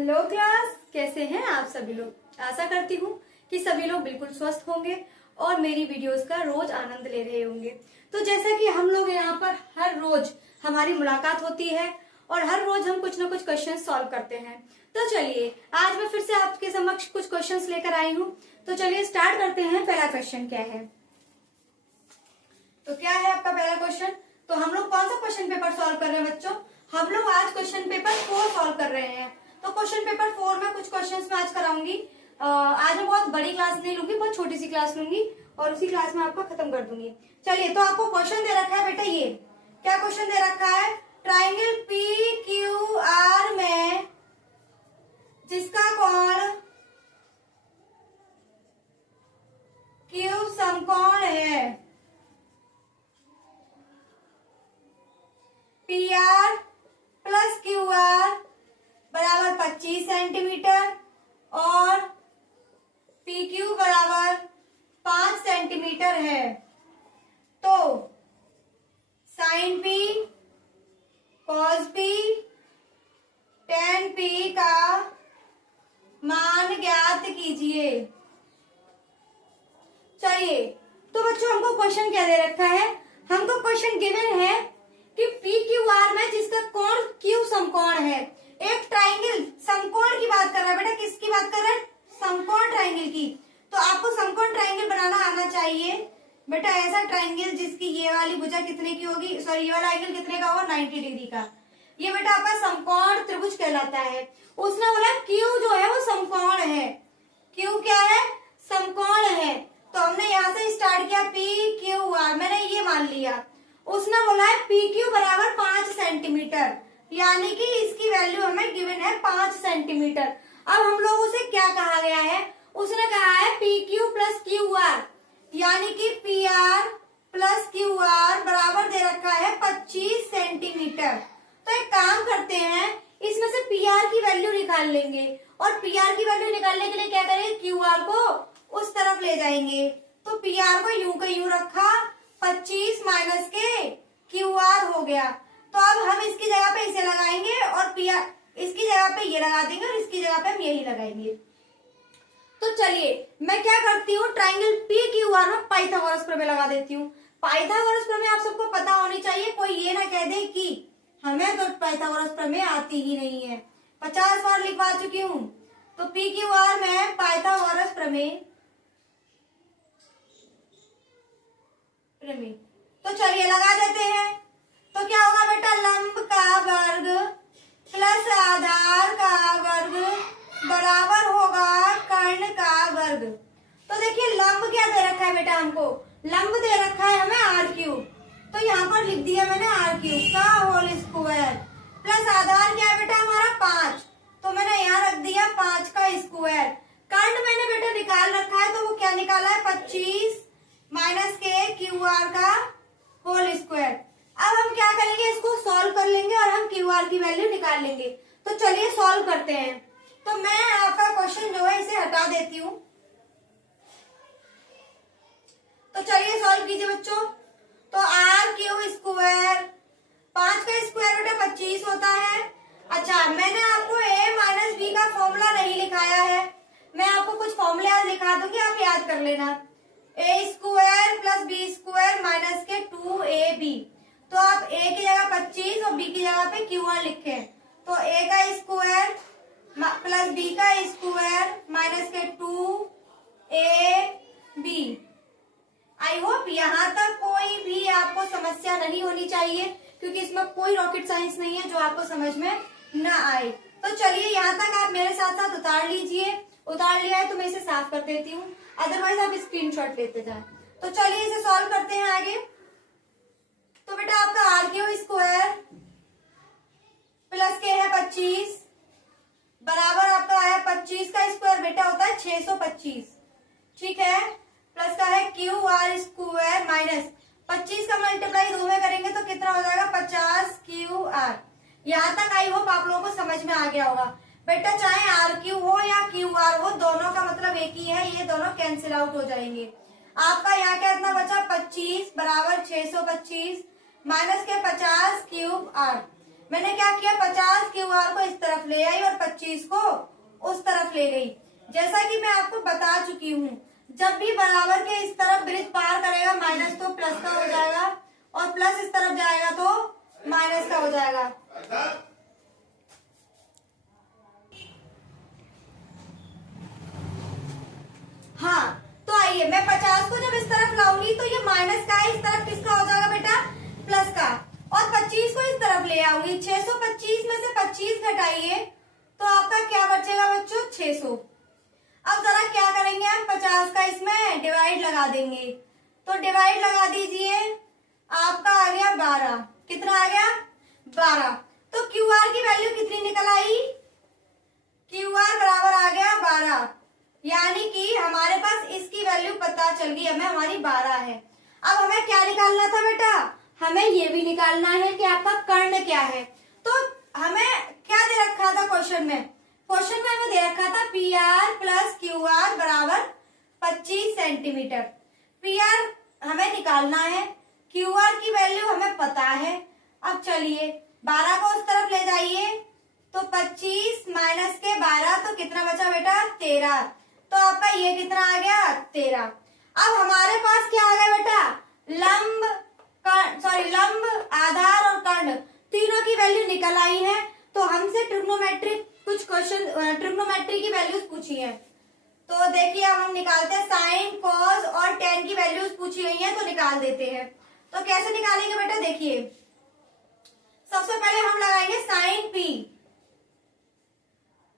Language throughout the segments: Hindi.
हेलो क्लास, कैसे हैं आप सभी लोग। आशा करती हूँ कि सभी लोग बिल्कुल स्वस्थ होंगे और मेरी वीडियोस का रोज आनंद ले रहे होंगे। तो जैसा कि हम लोग यहाँ पर हर रोज हमारी मुलाकात होती है और हर रोज हम कुछ ना कुछ क्वेश्चन सॉल्व करते हैं। तो चलिए आज मैं फिर से आपके समक्ष कुछ क्वेश्चंस लेकर आई हूँ। तो चलिए स्टार्ट करते हैं। पहला क्वेश्चन क्या है, तो क्या है आपका पहला क्वेश्चन। तो हम लोग कौन सा क्वेश्चन पेपर सॉल्व कर रहे हैं बच्चों? हम लोग आज क्वेश्चन पेपर 4 सॉल्व कर रहे हैं। तो क्वेश्चन पेपर 4 में कुछ क्वेश्चंस मैं आज कराऊंगी। आज मैं बहुत बड़ी क्लास नहीं लूंगी, बहुत छोटी सी क्लास लूंगी और उसी क्लास में आपको खत्म कर दूंगी। चलिए, तो आपको क्वेश्चन दे रखा है बेटा, ये क्या क्वेश्चन दे रखा है। ट्राइंगल पी क्यू आर में जिसका कोण क्यू समकोण है, P R plus Q R बराबर 25 सेंटीमीटर और पी क्यू बराबर 5 सेंटीमीटर है। तो sine P cos P tan P का मान ज्ञात कीजिए। चलिए, तो बच्चों हमको क्वेश्चन क्या दे रखा है। हमको क्वेश्चन गिवन है कि पी क्यू आर में जिसका कोण क्यू समकोण है, एक ट्राइंगल समकोण की बात कर रहा है बेटा। किसकी बात कर रहा है? समकोण ट्राइंगल की। तो आपको समकोण ट्राइंगल बनाना आना चाहिए बेटा। ऐसा ट्राइंगल जिसकी ये वाली भुजा कितने की होगी, सॉरी ये वाला एंगल कितने का होगा, 90 डिग्री का। ये बेटा आपका समकोण त्रिभुज कहलाता है। उसने बोला क्यू जो है वो समकोण है। क्यू क्या है? समकोण है। तो हमने यहाँ से स्टार्ट किया पी क्यू आर, मैंने ये मान लिया। उसने बोला है पी क्यू बराबर 5 सेंटीमीटर, यानी कि इसकी वैल्यू हमें गिवन है 5 सेंटीमीटर। अब हम लोगों से क्या कहा गया है? उसने कहा है P Q plus Q R, यानी कि P R plus Q R बराबर दे रखा है 25 सेंटीमीटर। तो एक काम करते हैं, इसमें से पी आर की वैल्यू निकाल लेंगे और पी आर की वैल्यू निकालने के लिए क्या करेंगे, क्यू आर को उस तरफ ले जाएंगे। तो पी आर को यूं का यूं रखा, 25 माइनस के क्यू आर हो गया। तो अब हम इसकी जगह पे इसे लगाएंगे और पी आर इसकी जगह पे ये लगा देंगे और इसकी जगह पे हम यही लगाएंगे। तो चलिए मैं क्या करती हूँ, ट्राइंगल पी क्यू आर में पाइथागोरस प्रमेय लगा देती हूँ। पाइथागोरस प्रमेय आप सबको पता होनी चाहिए, कोई ये ना कह दे कि हमें तो पाइथागोरस प्रमेय आती ही नहीं है। 50 बार लिखवा चुकी हूँ। तो पी क्यू आर में पाइथागोरस प्रमेय। तो चलिए लगा देते हैं। तो क्या होगा बेटा, लंब का वर्ग प्लस आधार का वर्ग बराबर होगा कर्ण का वर्ग। तो देखिए लंब क्या दे रखा है बेटा, हमको लंब दे रखा है हमें आर क्यूब। तो यहाँ पर लिख दिया मैंने आर क्यूब का होल स्क्वायर प्लस आधार क्या है बेटा हमारा 5। तो मैंने यहाँ रख दिया 5 का स्क्वायर। कर्ण मैंने बेटा निकाल रखा है, तो वो क्या निकाला है 25 माइनस के क्यू आर का होल स्क्वायर। अब हम क्या करेंगे, इसको सॉल्व कर लेंगे और हम क्यू आर की वैल्यू निकाल लेंगे। तो चलिए सॉल्व करते हैं। तो मैं आपका क्वेश्चन जो है इसे हटा देती हूँ। तो चलिए सॉल्व कीजिए बच्चों। तो आर क्यू स्क्वायर, 5 का स्क्वायर बेटा 25 होता है। अच्छा, मैंने आपको ए माइनस बी का फॉर्मूला नहीं लिखाया है, मैं आपको कुछ फॉर्मूले आज लिखा दूंगी, आप याद कर लेना। A square plus B square minus के 2ab। तो आप ए की जगह 25 और बी की जगह पे क्यू आर लिखे। तो ए का स्क्वायर प्लस बी का स्क्वायर माइनस के 2ab। आई होप यहाँ तक कोई भी आपको समस्या नहीं होनी चाहिए, क्योंकि इसमें कोई रॉकेट साइंस नहीं है जो आपको समझ में ना आए। तो चलिए यहाँ तक आप मेरे साथ साथ उतार लीजिए। उतार लिया है तो मैं इसे साफ कर देती हूँ, अदरवाइज आप स्क्रीनशॉट लेते जाएं। तो चलिए इसे सॉल्व करते हैं आगे। तो बेटा आपका आर क्यू स्क्वायर प्लस के है 25 बराबर आपका आया 25 का स्क्वायर बेटा होता है 625, ठीक है। प्लस का है क्यू आर स्क्वायर माइनस 25 का मल्टीप्लाई 2 में करेंगे तो कितना हो जाएगा 50 क्यू आर। यहाँ तक आई होप आप लोगों को समझ में आ गया होगा बेटा। चाहे आर क्यू हो या क्यू आर हो, दोनों का मतलब एक ही है, ये दोनों कैंसिल आउट हो जाएंगे। आपका यहाँ क्या इतना बचा 25 बराबर 625 माइनस के 50 क्यूब आर। मैंने क्या किया 50 क्यू आर को इस तरफ ले आई और 25 को उस तरफ ले गई। जैसा कि मैं आपको बता चुकी हूँ, जब भी बराबर के इस तरफ ब्रिज पार करेगा माइनस तो प्लस का हो जाएगा, और प्लस इस तरफ जाएगा तो माइनस का हो जाएगा। हाँ, तो आइए मैं 50 को जब इस तरफ लाऊंगी तो ये माइनस का है, इस तरफ किसका हो जाएगा बेटा, प्लस का। और 25 को इस तरफ ले आऊंगी, 625 में से 25 घटाइए तो आपका क्या बचेगा बच्चों, 600। अब जरा क्या करेंगे हम, 50 का इसमें डिवाइड लगा देंगे, तो डिवाइड लगा दीजिए, आपका आ गया 12। कितना आ गया, 12। तो क्यू आर की वैल्यू कितनी निकल आई, क्यू आर बराबर आ गया 12, यानी कि हमारे पास इसकी वैल्यू पता चल गई, हमें हमारी 12 है। अब हमें क्या निकालना था बेटा, हमें ये भी निकालना है कि आपका कर्ण क्या है। तो हमें क्या दे रखा था क्वेश्चन में, क्वेश्चन में हमें दे रखा था P R plus Q R बराबर 25 सेंटीमीटर। पी आर हमें निकालना है, क्यू आर की वैल्यू हमें पता है। अब चलिए 12 को उस तरफ ले जाइए, तो 25 माइनस के 12 तो कितना बचा बेटा, 13। तो आपका ये कितना आ गया, 13। अब हमारे पास क्या आ गया बेटा, लंब, लंब, आधार और कर्ण तीनों की वैल्यू निकल आई है। तो हमसे ट्रिग्नोमेट्रिक कुछ क्वेश्चन, ट्रिग्नोमेट्री की वैल्यूज पूछी है, तो देखिए अब हम निकालते हैं। साइन, कॉस और टेन की वैल्यूज पूछी गई है तो निकाल देते हैं। तो कैसे निकालेंगे बेटा, देखिए सबसे पहले हम लगाएंगे साइन पी।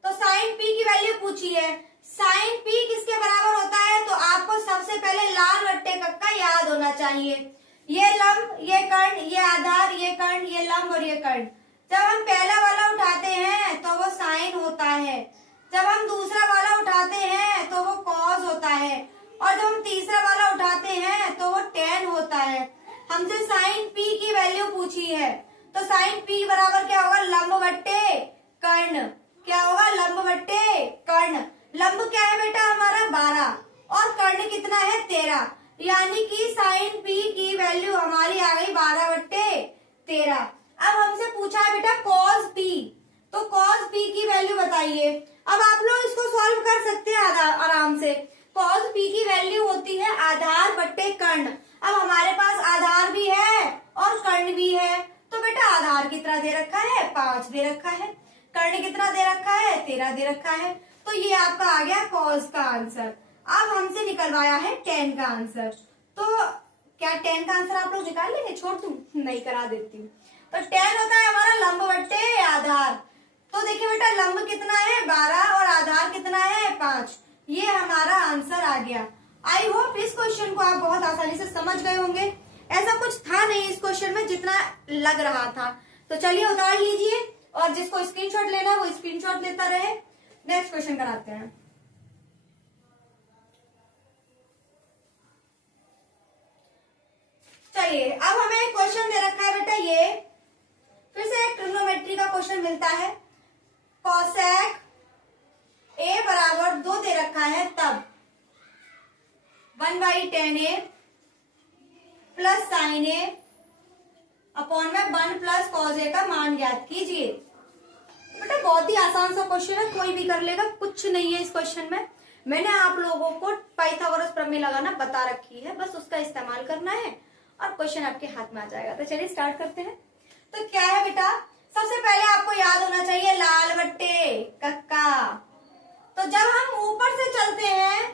तो साइन पी की वैल्यू पूछी है, साइन पी किसके बराबर होता है, तो आपको सबसे पहले लाल बट्टे कक्का याद होना चाहिए। ये लंब, ये कर्ण, ये आधार, ये कर्ण, ये लंब और ये कर्ण। जब हम पहला वाला उठाते हैं तो वो साइन होता है, जब हम दूसरा वाला उठाते हैं तो वो कॉस होता है, और जब हम तीसरा वाला उठाते हैं तो वो टेन होता है। हमसे साइन पी की वैल्यू पूछी है, तो साइन पी बराबर क्या होगा, लंब बट्टे कर्ण। क्या होगा, लंब बट्टे कर्ण। लंब क्या है बेटा हमारा 12, और कर्ण कितना है 13, यानी कि साइन पी की वैल्यू हमारी आ गई 12/13। अब हमसे पूछा है बेटा कॉस पी, तो कॉस पी की वैल्यू बताइए। अब आप लोग इसको सॉल्व कर सकते हैं आराम से। कॉस पी की वैल्यू होती है आधार बट्टे कर्ण। अब हमारे पास आधार भी है और कर्ण भी है, तो बेटा आधार कितना दे रखा है, 5 दे रखा है, कर्ण कितना दे रखा है, 13 दे रखा है। तो ये आपका आ गया कॉस का आंसर। अब हमसे निकलवाया है टेन का आंसर, तो क्या टेन का आंसर आप लोग निकाल लेंगे, छोड़ दूं, नहीं करा देती हूँ। तो टेन होता है हमारा लंब बट्टे आधार। तो देखिए बेटा लंब कितना है 12 और आधार कितना है 5, ये हमारा आंसर आ गया। आई होप इस क्वेश्चन को आप बहुत आसानी से समझ गए होंगे। ऐसा कुछ था नहीं इस क्वेश्चन में जितना लग रहा था। तो चलिए उतार लीजिए, और जिसको स्क्रीनशॉट लेना वो स्क्रीनशॉट लेता रहे। नेक्स्ट क्वेश्चन कराते हैं। चलिए अब हमें एक क्वेश्चन दे रखा है बेटा, ये फिर से एक ट्रिग्नोमेट्री का क्वेश्चन मिलता है। कॉसेक ए बराबर 2 दे रखा है, तब 1/10a प्लस साइन ए अपॉन में 1 प्लस कॉस ए का मान ज्ञात कीजिए। बेटा बहुत ही आसान सा क्वेश्चन है, कोई भी कर लेगा, कुछ नहीं है इस क्वेश्चन में। मैंने आप लोगों को पाइथागोरस प्रमेय लगाना बता रखी है, बस उसका इस्तेमाल करना है और क्वेश्चन आपके हाथ में आ जाएगा। तो चलिए स्टार्ट करते हैं। तो क्या है बेटा, सबसे पहले आपको याद होना चाहिए लाल बट्टे कक्का। तो जब हम ऊपर से चलते हैं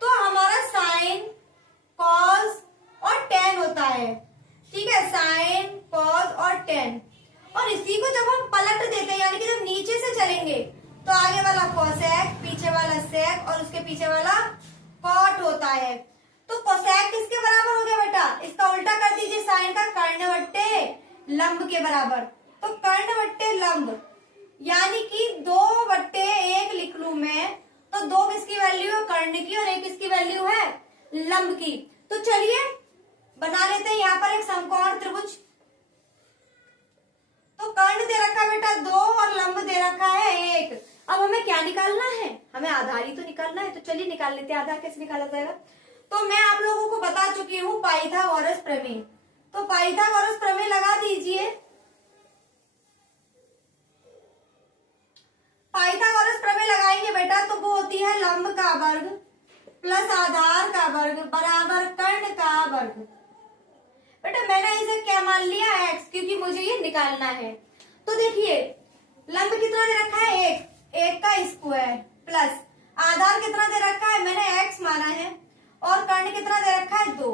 तो हमारा साइन, कॉस और टेन होता है, ठीक है, साइन, कॉस और टेन। और इसी को जब हम पलट देते हैं, यानी कि जब नीचे से चलेंगे तो आगे वाला कोसेक, पीछे वाला सेक और उसके पीछे वाला कॉट होता है। तो कोसेक किसके बराबर हो गया बेटा, इसका उल्टा कर दीजिए, साइन का कर्ण बट्टे लंब के बराबर। तो कर्ण बट्टे लंब, यानी कि 2/1 लिख लू मैं, तो 2 किसकी वैल्यू है, कर्ण की, और 1 किसकी वैल्यू है, लंब की। तो चलिए बना लेते हैं यहाँ पर एक समकोण त्रिभुज। तो कर्ण दे रखा है बेटा 2 और लंब दे रखा है 1। अब हमें क्या निकालना है, हमें आधार ही तो निकालना है। तो चलिए निकाल लेते हैं। आधार कैसे निकाला जाएगा, तो मैं आप लोगों को बता चुकी हूँ पाइथागोरस प्रमेय। तो पाइथागोरस प्रमेय लगा दीजिए। का वर्ग प्लस आधार का वर्ग बराबर कर्ण का वर्ग। बेटा मैंने इसे क्या मान लिया x, क्योंकि मुझे ये निकालना है। तो देखिए लंब कितना दे रखा है, एक का स्क्वायर प्लस आधार कितना दे रखा है, मैंने x माना है, और कर्ण कितना दे रखा है 2।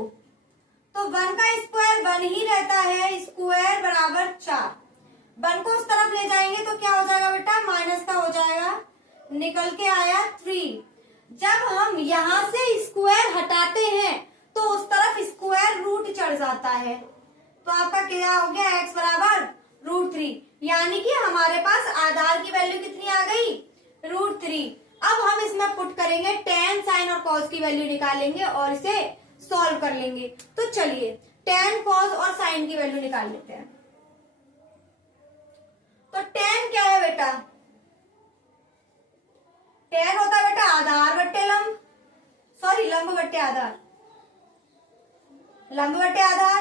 तो 1 का स्क्वायर 1 ही रहता है, स्क्वायर बराबर 4। 1 को उस तरफ ले जाएंगे तो क्या हो जाएगा बेटा, माइनस का हो जाएगा, निकल के आया 3। जब हम यहाँ से स्क्वायर हटाते हैं तो उस तरफ स्क्वायर रूट चढ़ जाता है, तो आपका क्या हो गया, x बराबर √3, यानी कि हमारे पास आधार की वैल्यू कितनी आ गई, √3। अब हम इसमें पुट करेंगे tan sin और cos की वैल्यू निकालेंगे और इसे सॉल्व कर लेंगे। तो चलिए tan cos और sin की वैल्यू निकाल लेते हैं। तो tan क्या है बेटा, tan होता है बेटा आधार बट्टे लंब, सॉरी लंब बट्टे आधार, लंब बट्टे आधार।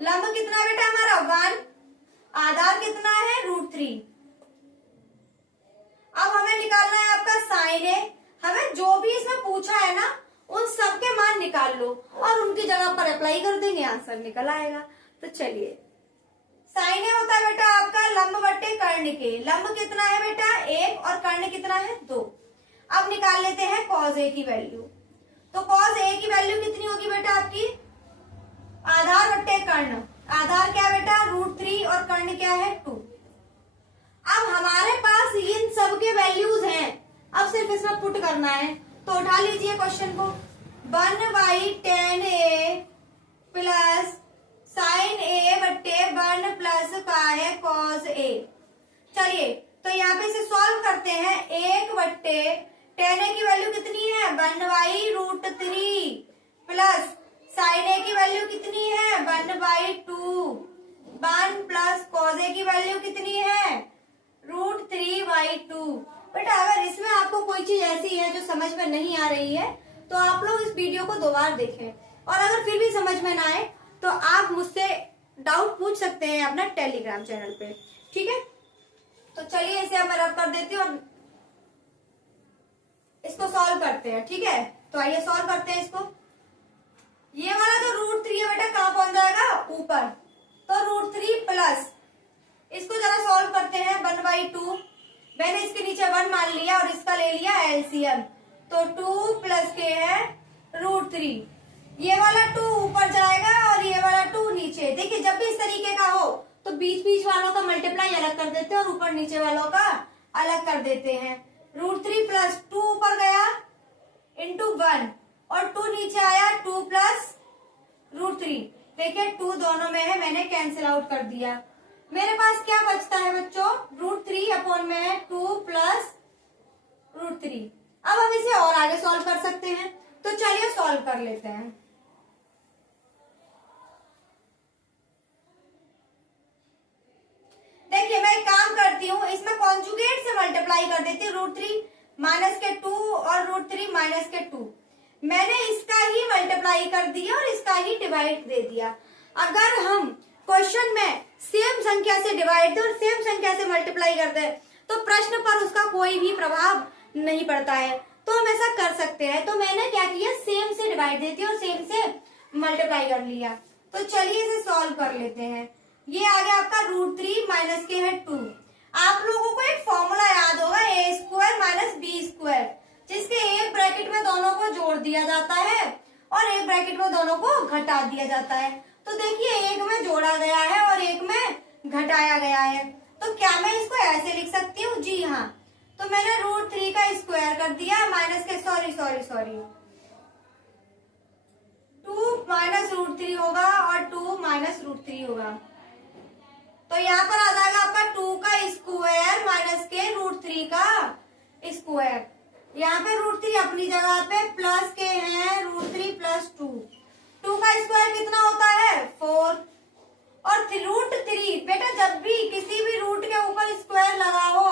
लंब कितना बेटा हमारा 1, आधार कितना है √3। अब हमें निकालना है आपका sin A। हमें जो भी इसमें पूछा है ना उन सब के मान निकाल लो और उनकी जगह पर अप्लाई कर देंगे, आंसर निकल आएगा। तो चलिए sin A होता है बेटा आपका लंब बट्टे कर्ण के, लंब कितना है बेटा 1 और कर्ण कितना है 2। अब निकाल लेते हैं cos A की वैल्यू। तो cos A की वैल्यू कितनी होगी बेटा आपकी, आधार बट्टे कर्ण, आधार क्या है बेटा √3 और कर्ण क्या है 2। अब हमारे पास इन सब के वैल्यूज हैं, अब सिर्फ इसमें पुट करना है। तो उठा लीजिए क्वेश्चन को, 1/tan A plus sin A बट्टे 1 प्लस का है cos A। चलिए तो यहाँ पे इसे सॉल्व करते हैं, 1/tan A की वैल्यू कितनी है 1/√3 प्लस sin A की वैल्यू कितनी है 1/2, 1 प्लस cos A की वैल्यू कितनी है √3/2। बेटा अगर इसमें आपको कोई चीज ऐसी है जो समझ में नहीं आ रही है तो आप लोग इस वीडियो को 2 बार देखें, और अगर फिर भी समझ में ना आए तो आप मुझसे डाउट पूछ सकते हैं अपना टेलीग्राम चैनल पे, ठीक है। तो चलिए इसे मैं रब कर देती हूँ और इसको सॉल्व करते हैं, ठीक है। तो आइए सॉल्व करते हैं इसको। ये वाला जो √3 है बेटा कहाँ पहुंच जाएगा, ऊपर, तो √3 प्लस इसको जरा सॉल्व करते हैं 1/2। मैंने इसके नीचे 1 मान लिया और इसका ले लिया एलसीएम, तो 2 प्लस के है √3। ये वाला 2 ऊपर जाएगा और ये वाला 2 नीचे। देखिए जब भी इस तरीके का हो तो बीच बीच वालों का मल्टीप्लाई अलग कर देते हैं और ऊपर नीचे वालों का अलग कर देते हैं। √3 प्लस 2 ऊपर गया इंटू 1 और 2 नीचे आया, 2 प्लस √3। देखिए 2 दोनों में है, मैंने कैंसिल आउट कर दिया। मेरे पास क्या बचता है बच्चों, √3 अपॉन में है 2 प्लस √3। अब हम इसे और आगे सॉल्व कर सकते हैं, तो चलिए सॉल्व कर लेते हैं। देखिए मैं एक काम करती हूँ, इसमें कॉन्जुगेट से मल्टीप्लाई कर देती हूँ, √3 माइनस के 2 और √3 माइनस के 2। मैंने इसका ही मल्टीप्लाई कर दिया और इसका ही डिवाइड दे दिया। अगर हम क्वेश्चन में सेम संख्या से डिवाइड दे और सेम संख्या से मल्टीप्लाई कर दे तो प्रश्न पर उसका कोई भी प्रभाव नहीं पड़ता है, तो हम ऐसा कर सकते हैं। तो मैंने क्या किया, सेम से डिवाइड देती और सेम से मल्टीप्लाई कर लिया। तो चलिए इसे सॉल्व कर लेते हैं। ये आ गया आपका √3 माइनस के है 2। आप लोगों को एक फॉर्मूला याद होगा, a² माइनस b², जिसके एक ब्रैकेट में दोनों को जोड़ दिया जाता है और एक ब्रैकेट में दोनों को घटा दिया जाता है। तो देखिए एक में जोड़ा गया है और एक में घटाया गया है, तो क्या मैं इसको ऐसे लिख सकती हूँ, जी हाँ। तो मैंने √3 का स्क्वायर कर दिया माइनस के, सॉरी 2 माइनस √3 होगा और 2 माइनस √3 होगा। तो यहाँ पर आ जाएगा आपका 2 का स्क्वायर माइनस के √3 का स्क्वायर। यहाँ पे √3 अपनी जगह पे प्लस के हैं √3 प्लस 2। 2 का स्क्वायर कितना होता है 4 और √3। बेटा जब भी किसी भी रूट के ऊपर स्क्वायर लगा हो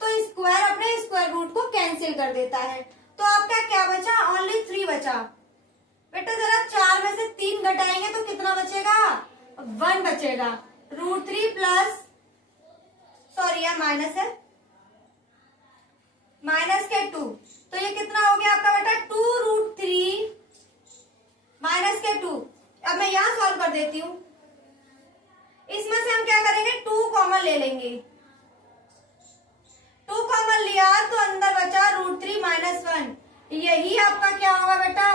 तो स्क्वायर अपने स्क्वायर रूट को कैंसिल कर देता है। तो आपका क्या बचा, ओनली 3 बचा। बेटा जरा 4 में से 3 घटाएंगे तो कितना बचेगा, 1 बचेगा। √3 प्लस, सॉरी यह माइनस है, माइनस के 2 तो ये कितना हो गया आपका बेटा 2√3 माइनस के 2। अब मैं यहां सॉल्व कर देती हूं। इसमें से हम क्या करेंगे 2 कॉमन ले लेंगे। 2 कॉमन लिया तो अंदर बचा √3 माइनस 1। यही आपका क्या होगा बेटा,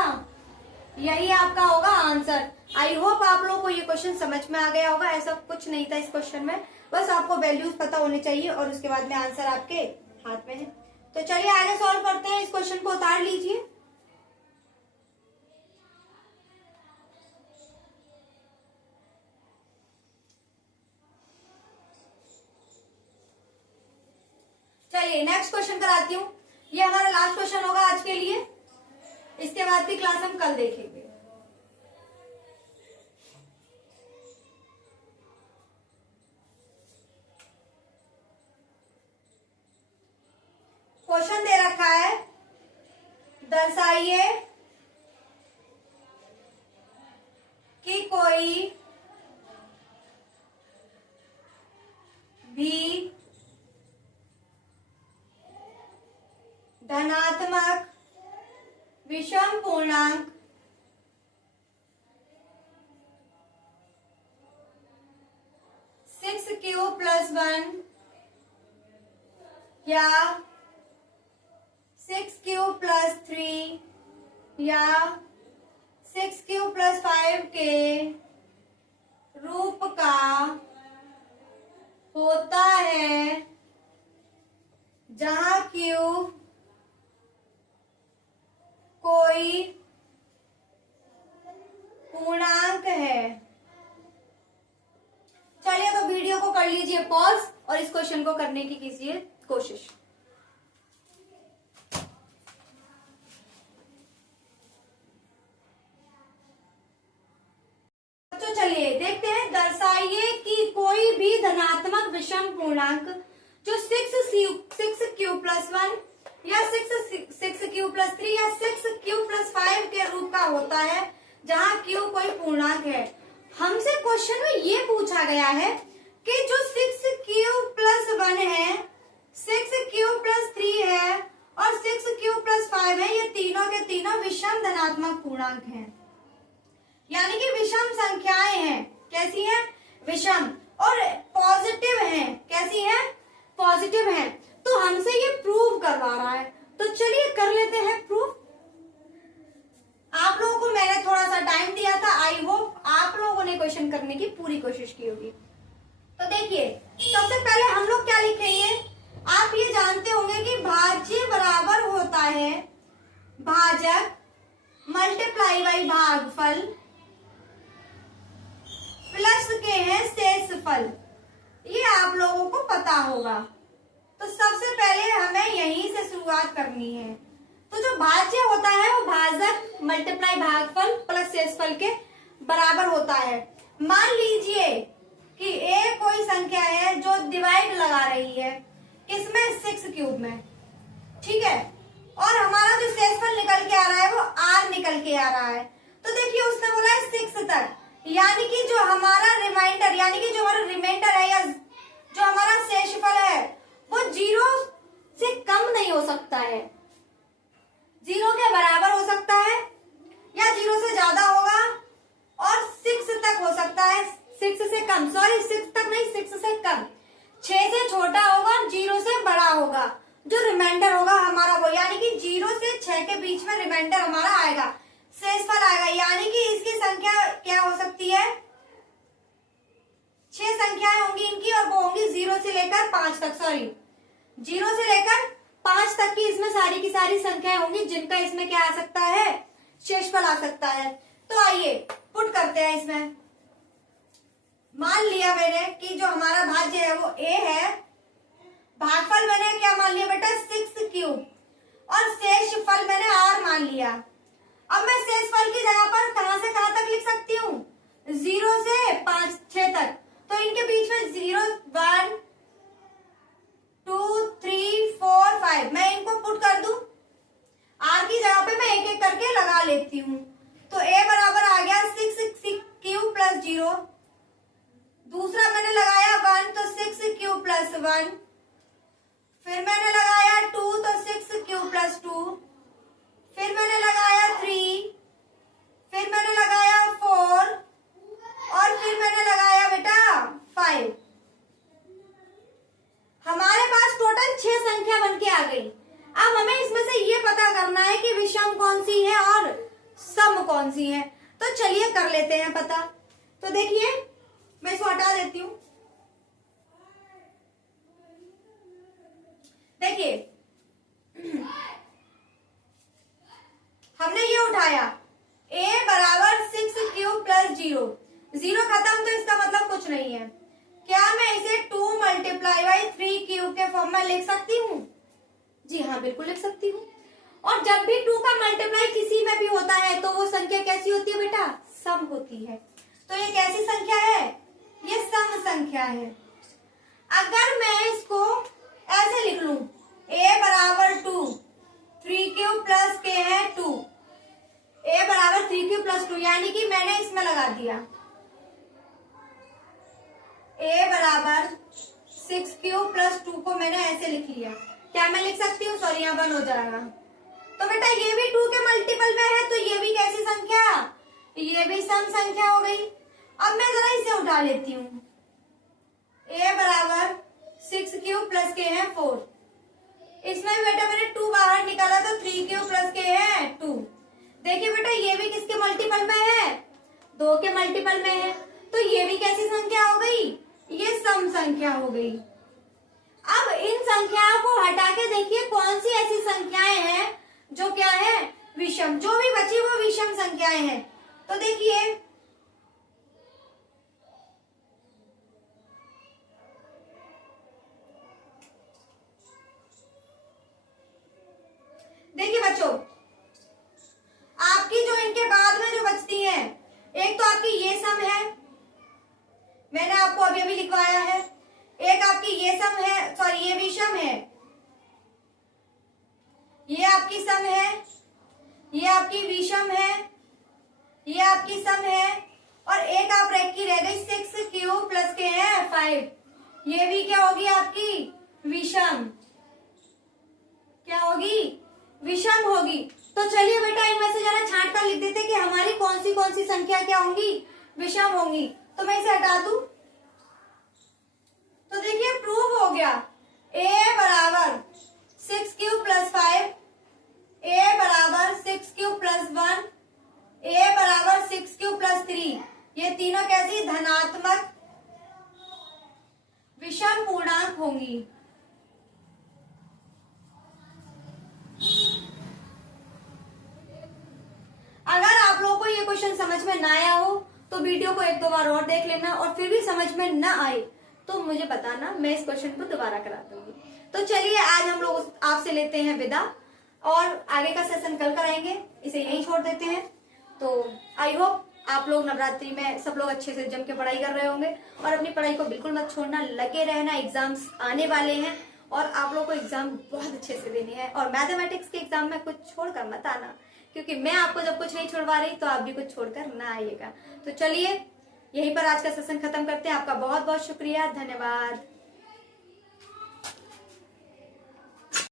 यही आपका होगा आंसर। आई होप आप लोगों को ये क्वेश्चन समझ में आ गया होगा। ऐसा कुछ नहीं था इस क्वेश्चन में, बस आपको वैल्यूज पता होने चाहिए और उसके बाद में आंसर आपके हाथ में है। तो चलिए आगे सॉल्व करते हैं। इस क्वेश्चन को उतार लीजिए। चलिए नेक्स्ट क्वेश्चन कराती हूँ। ये हमारा लास्ट क्वेश्चन होगा आज के लिए। इसके बाद की क्लास हम कल देखेंगे। क्वेश्चन दे रखा है, दर्शाइए कि कोई भी धनात्मक विषम पूर्णांक सिक्स क्यू प्लस 1 या 6q प्लस 3 या 6q प्लस 5 के रूप का होता है, जहां q कोई पूर्णांक है। चलिए तो वीडियो को कर लीजिए पॉज और इस क्वेश्चन को करने की कीजिए कोशिश। तो चलिए देखते हैं, दर्शाइए कि कोई भी धनात्मक विषम पूर्णांक जो 6q प्लस 1 या 6q प्लस 3 या 6q प्लस 5 के रूप का होता है, जहां q कोई पूर्णांक है। हमसे क्वेश्चन में ये पूछा गया है कि जो 6q प्लस 1 है, 6q प्लस 3 है और 6q प्लस 5 है, ये तीनों के तीनों विषम धनात्मक पूर्णांक हैं, यानी कि विषम संख्याएं हैं। कैसी हैं? विषम। और पॉजिटिव हैं। कैसी हैं? पॉजिटिव हैं। तो हमसे ये प्रूव करवा रहा है, तो चलिए कर लेते हैं प्रूव। आप लोगों को मैंने थोड़ा सा टाइम दिया था, आई होप आप लोगों ने क्वेश्चन करने की पूरी कोशिश की होगी। तो देखिए सबसे पहले हम लोग क्या लिखेंगे, आप ये जानते होंगे कि भाज्य बराबर होता है भाजक मल्टीप्लाई बाई भागफल प्लस के हैं शेषफल। ये आप लोगों को पता होगा। तो सबसे पहले हमें यहीं से शुरुआत करनी है। तो जो भाज्य होता है वो भाजक मल्टीप्लाई भागफल प्लस शेषफल के बराबर होता है। मान लीजिए कि a कोई संख्या है जो डिवाइड लगा रही है, किसमें? 6 क्यूब में, ठीक है। और हमारा जो शेषफल निकल के आ रहा है वो r निकल के आ रहा है। तो देखिए उसने बोला है 6 तक, यानी कि जो हमारा रिमाइंडर, यानी कि जो हमारा रिमाइंडर है या जो हमारा शेषफल है वो 0 से कम नहीं हो सकता है, 0 के बराबर हो सकता है या 0 से ज्यादा होगा और 6 तक हो सकता है, 6 से कम, सॉरी 6 तक नहीं, 6 से कम, 6 से छोटा होगा, 0 से बड़ा होगा। जो रिमाइंडर होगा हमारा वो, यानी कि 0 से 6 के बीच में रिमाइंडर हमारा आएगा, शेषफल आएगा। यानी कि इसकी संख्या क्या हो सकती है? 6 संख्याएं होंगी इनकी और वो होंगी 0 से लेकर 5 तक, सॉरी 0 से लेकर 5 तक की इसमें सारी की सारी संख्याएं होंगी जिनका इसमें क्या आ सकता है? शेषफल आ सकता है। तो आइए पुट करते हैं इसमें। मान लिया मैंने कि जो हमारा भाज्य है वो a है, भागफल मैंने क्या मान लिया बेटा? 6 क्यूब, और शेषफल मैंने r मान लिया। अब मैं शेषफल की जगह पर कहां से कहां तक लिख सकती हूँ? 0 से 5 6 तक। तो इनके बीच में 0 1 2 3 4 5 मैं इनको पुट कर दूं। r की जगह पे मैं एक एक करके लगा लेती हूँ। तो a बराबर आ गया 6 क्यूब प्लस 0, दूसरा मैंने लगाया 1 तो 6 क्यूब प्लस 1, फिर मैंने लगाया 2 तो 6 क्यूब प्लस 2, कौन सी है और सम कौन सी है। तो चलिए कर लेते हैं पता। तो देखिए मैं इसको हटा देती हूं। देखिए हमने ये उठाया a बराबर 6 प्लस 0, 0 खत्म, तो इसका मतलब कुछ नहीं है। क्या मैं इसे 2 मल्टीप्लाई बाई 3 के फॉर्म में लिख सकती हूँ? जी हाँ, बिल्कुल लिख सकती हूँ। और जब भी 2 का मल्टीप्लाई किसी में भी होता है तो वो संख्या कैसी होती है बेटा? सम होती है। तो ये कैसी संख्या है? ये सम संख्या है। अगर मैं इसको ऐसे लिख लूं, a बराबर 2, 3 प्लस k है 2, a बराबर 3 प्लस 2, यानी कि मैंने इसमें लगा दिया a बराबर 6 प्लस 2 को मैंने ऐसे लिख लिया। क्या मैं लिख सकती हूँ? सॉरी, यहाँ बंद हो जाएगा। तो बेटा ये भी 2 के मल्टीपल में है, तो ये भी कैसी संख्या? ये भी सम संख्या हो गई। अब मैं जरा इसे उठा लेती हूँ। a बराबर 6 प्लस k है 4, इसमें भी बेटा मैंने 2 बाहर निकाला तो 3 प्लस k है 2। देखिए बेटा ये भी किसके मल्टीपल में है? 2 के मल्टीपल में है, तो ये भी कैसी संख्या हो गई? ये सम संख्या हो गई। अब इन संख्याओं को हटा के देखिए कौन सी ऐसी संख्याएं हैं जो क्या है? विषम। जो भी बची वो विषम संख्याएं हैं। तो देखिए बच्चों, आपकी जो इनके बाद में जो बचती है, एक तो आपकी ये सम है, मैंने आपको अभी अभी लिखवाया है। एक आपकी ये सम है, सॉरी ये विषम है, ये आपकी सम है, ये आपकी विषम है, ये आपकी सम है, और एक आप की रह गई 6 प्लस k है 5, ये भी क्या होगी आपकी? विषम। क्या होगी? विषम होगी। तो चलिए बेटा इनमें से जरा छांट कर लिख देते कि हमारी कौन सी संख्या क्या होंगी? विषम होंगी। तो मैं इसे हटा दूं। तो देखिए प्रूव हो गया, a बराबर 6 प्लस 5, a बराबर 6 प्लस 1, a बराबर 6 प्लस 3, ये तीनों कैसी? धनात्मक विषम पूर्णांक होंगी। अगर आप लोगों को ये क्वेश्चन समझ में ना आया हो तो वीडियो को 1-2 बार और देख लेना, और फिर भी समझ में ना आए तो मुझे बताना, मैं इस क्वेश्चन को दोबारा करा दूंगी। तो चलिए आज हम लोग आपसे लेते हैं विदा, और आगे का सेशन कल कराएंगे, इसे यहीं छोड़ देते हैं। तो आई होप आप लोग नवरात्रि में सब लोग अच्छे से जम के पढ़ाई कर रहे होंगे, और अपनी पढ़ाई को बिल्कुल मत छोड़ना, लगे रहना। एग्जाम्स आने वाले हैं और आप लोग को एग्जाम बहुत अच्छे से देने हैं, और मैथमेटिक्स के एग्जाम में कुछ छोड़कर मत आना, क्योंकि मैं आपको जब कुछ नहीं छोड़वा रही तो आप भी कुछ छोड़कर ना आइएगा। तो चलिए यहीं पर आज का सेशन खत्म करते हैं। आपका बहुत बहुत शुक्रिया, धन्यवाद।